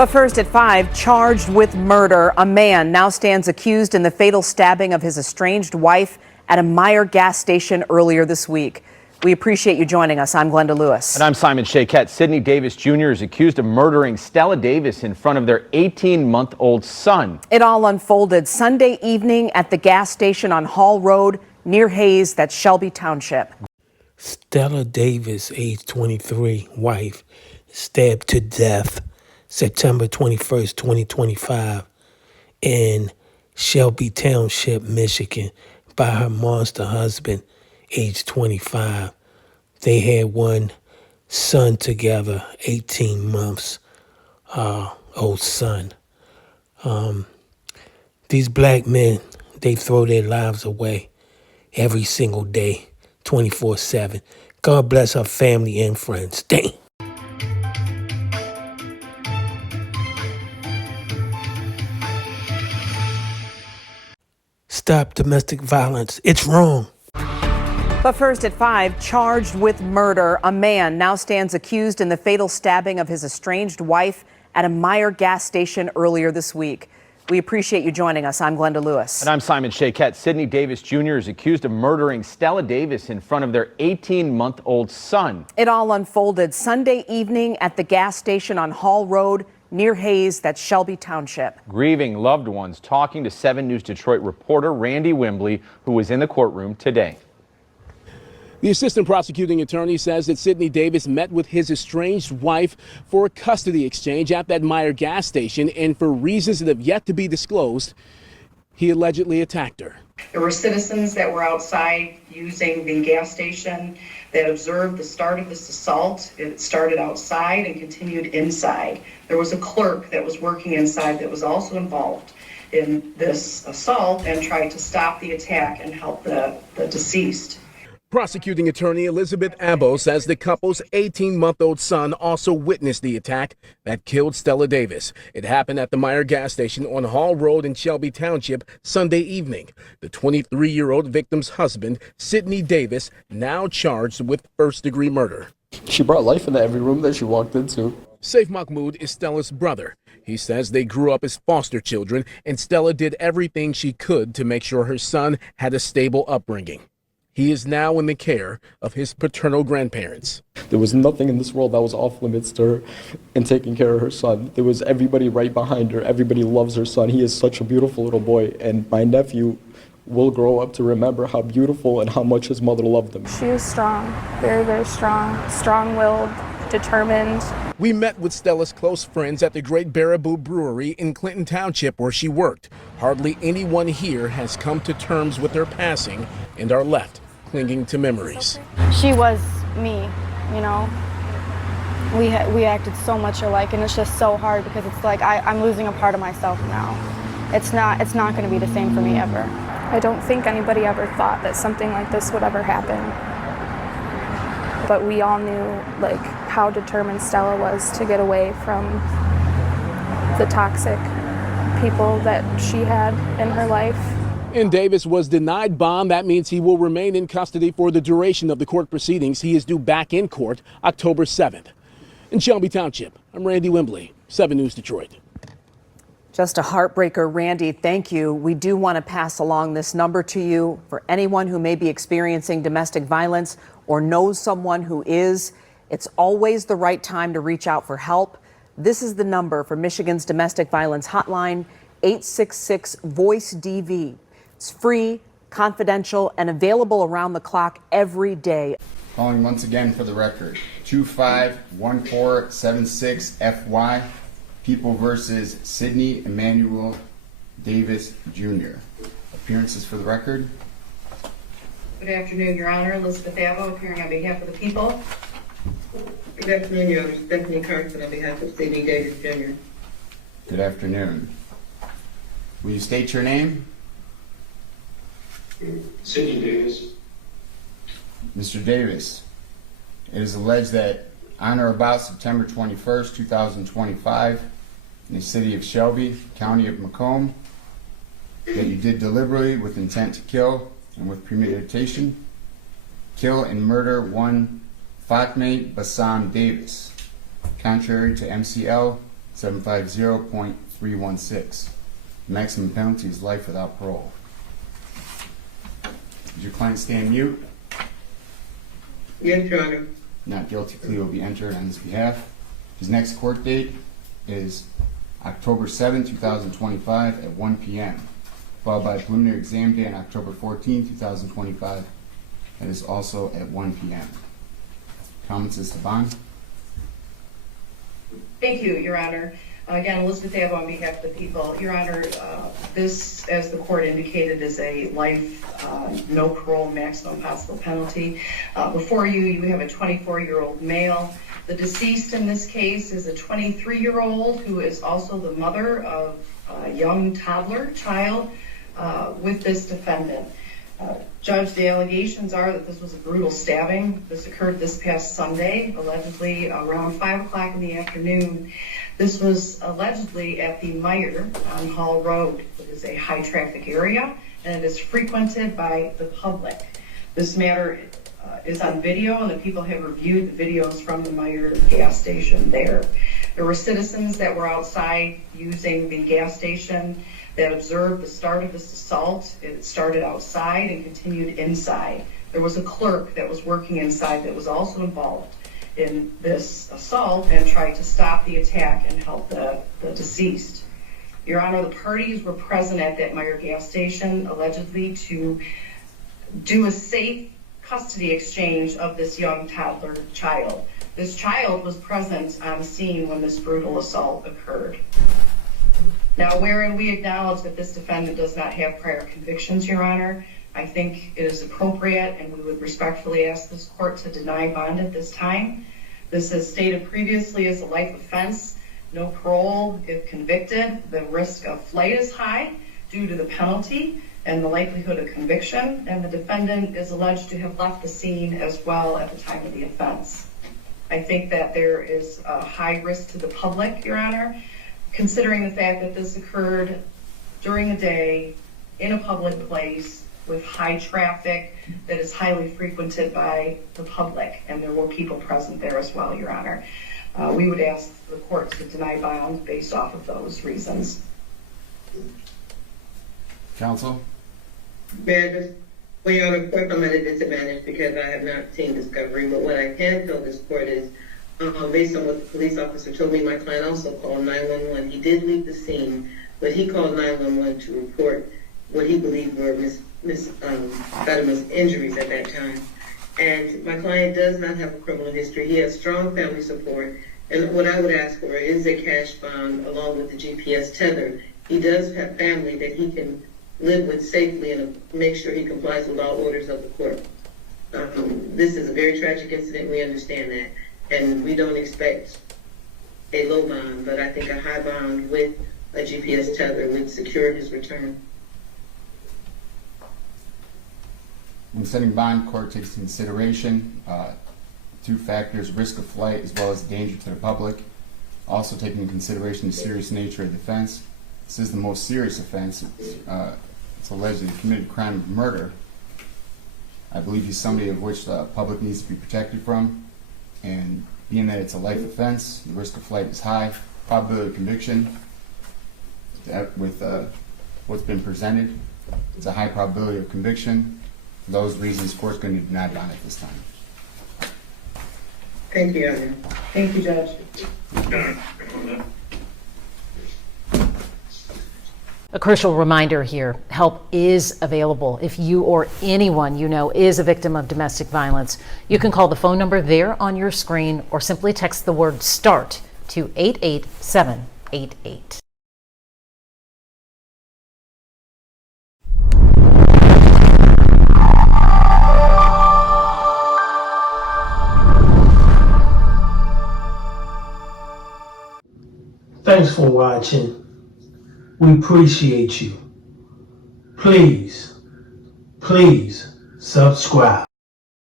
But first at 5, charged with murder, a man now stands accused in the fatal stabbing of his estranged wife at a Meijer gas station earlier this week. We appreciate you joining us. I'm Glenda Lewis. And I'm Simon Shaquette. Sidney Davis Jr. is accused of murdering Stella Davis in front of their 18-month-old son. It all unfolded Sunday evening at the gas station on Hall Road near Hayes, that's Shelby Township. Stella Davis, age 23, wife, stabbed to death September 21st, 2025 in Shelby Township, Michigan by her monster husband, age 25. They had one son together, 18 months old son. These black men, they throw their lives away every single day, 24/7. God bless her family and friends. Damn. Stop domestic violence. It's wrong. But first at 5, charged with murder, a man now stands accused in the fatal stabbing of his estranged wife at a Meijer gas station earlier this week. We appreciate you joining us. I'm Glenda Lewis. And I'm Simon Shaquette. Sidney Davis Jr. is accused of murdering Stella Davis in front of their 18-month-old son. It all unfolded Sunday evening at the gas station on Hall Road near Hayes, that's Shelby Township. Grieving loved ones talking to 7 News Detroit reporter Randy Wimbley, who was in the courtroom today. The assistant prosecuting attorney says that Sidney Davis met with his estranged wife for a custody exchange at that Meijer gas station, and for reasons that have yet to be disclosed, he allegedly attacked her. There were citizens that were outside using the gas station that observed the start of this assault. It started outside and continued inside. There was a clerk that was working inside that was also involved in this assault and tried to stop the attack and help the deceased. Prosecuting attorney Elizabeth Abbo says the couple's 18-month-old son also witnessed the attack that killed Stella Davis. It happened at the Meijer gas station on Hall Road in Shelby Township Sunday evening. The 23-year-old victim's husband, Sidney Davis, now charged with first-degree murder. She brought life into every room that she walked into. Saif Mahmoud is Stella's brother. He says they grew up as foster children, and Stella did everything she could to make sure her son had a stable upbringing. He is now in the care of his paternal grandparents. There was nothing in this world that was off limits to her in taking care of her son. There was everybody right behind her. Everybody loves her son. He is such a beautiful little boy, and my nephew will grow up to remember how beautiful and how much his mother loved him. She was strong, very, very strong, strong-willed, determined. We met with Stella's close friends at the Great Baraboo Brewery in Clinton Township where she worked. Hardly anyone here has come to terms with her passing and are left clinging to memories. She was me, you know. We acted so much alike, and it's just so hard because it's like I'm losing a part of myself now. It's not going to be the same for me ever. I don't think anybody ever thought that something like this would ever happen. But we all knew like how determined Stella was to get away from the toxic people that she had in her life. And Davis was denied bond. That means he will remain in custody for the duration of the court proceedings. He is due back in court October 7th. In Shelby Township, I'm Randy Wimbley, 7 News Detroit. Just a heartbreaker, Randy. Thank you. We do want to pass along this number to you for anyone who may be experiencing domestic violence or knows someone who is. It's always the right time to reach out for help. This is the number for Michigan's domestic violence hotline, 866-VOICE-DV. It's free, confidential, and available around the clock every day. Calling once again for the record, 251476FY, People versus Sidney Emmanuel Davis Jr. Appearances for the record. Good afternoon, Your Honor. Elizabeth Abbo, appearing on behalf of the people. Good afternoon, Your Honor. Stephanie Carson on behalf of Sidney Davis Jr. Good afternoon. Will you state your name? Sidney Davis. Mr. Davis, it is alleged that on or about September 21st, 2025, in the city of Shelby, county of Macomb, that you did deliberately with intent to kill and with premeditation, kill and murder one Fatme Bassam Davis, contrary to MCL 750.316. Maximum penalty is life without parole. Does your client stand mute? Yes, Your Honor. Not guilty plea will be entered on his behalf. His next court date is October 7, 2025 at 1 p.m., followed by a preliminary exam day on October 14, 2025. That is also at 1 p.m. Comments as to bond? Thank you, Your Honor. Again, Elizabeth Abbo on behalf of the people. Your Honor, this, as the court indicated, is a life, no parole, maximum possible penalty. Before you, you have a 24-year-old male. The deceased in this case is a 23-year-old who is also the mother of a young toddler child with this defendant. Judge, the allegations are that this was a brutal stabbing. This occurred this past Sunday, allegedly around 5 o'clock in the afternoon. This was allegedly at the Meyer on Hall Road. It is a high traffic area and it is frequented by the public. This matter is on video and the people have reviewed the videos from the Meyer gas station there. There were citizens that were outside using the gas station that observed the start of this assault. It started outside and continued inside. There was a clerk that was working inside that was also involved in this assault and tried to stop the attack and help the deceased. Your Honor, the parties were present at that Meyer gas station allegedly to do a safe custody exchange of this young toddler child. This child was present on scene when this brutal assault occurred. Now, wherein we acknowledge that this defendant does not have prior convictions, Your Honor, I think it is appropriate and we would respectfully ask this court to deny bond at this time. This is stated previously as a life offense, no parole if convicted. The risk of flight is high due to the penalty and the likelihood of conviction, and the defendant is alleged to have left the scene as well at the time of the offense. I think that there is a high risk to the public, Your Honor, considering the fact that this occurred during a day in a public place with high traffic that is highly frequented by the public, and there were people present there as well, Your Honor. We would ask the court to deny bond based off of those reasons. Counsel? Well, Your Honor, of course I'm at a disadvantage because I have not seen discovery, but what I can tell this court is, based on what the police officer told me, my client also called 911. He did leave the scene, but he called 911 to report what he believed were Fatima's injuries at that time. And my client does not have a criminal history. He has strong family support. And what I would ask for is a cash bond along with the GPS tether. He does have family that he can live with safely and make sure he complies with all orders of the court. This is a very tragic incident. We understand that. And we don't expect a low bond, but I think a high bond with a GPS tether would secure his return. When setting bond, court takes into consideration two factors: risk of flight as well as danger to the public. Also taking into consideration the serious nature of the offense. This is the most serious offense. It's alleged that he committed a crime of murder. I believe he's somebody of which the public needs to be protected from. And being that it's a life offense, the risk of flight is high. Probability of conviction, with what's been presented, it's a high probability of conviction. For those reasons, court's going to deny bond at this time. Thank you, Your Honor. Thank you, Judge. A crucial reminder here, help is available if you or anyone you know is a victim of domestic violence. You can call the phone number there on your screen or simply text the word START to 88788. Thanks for watching. We appreciate you. Please subscribe.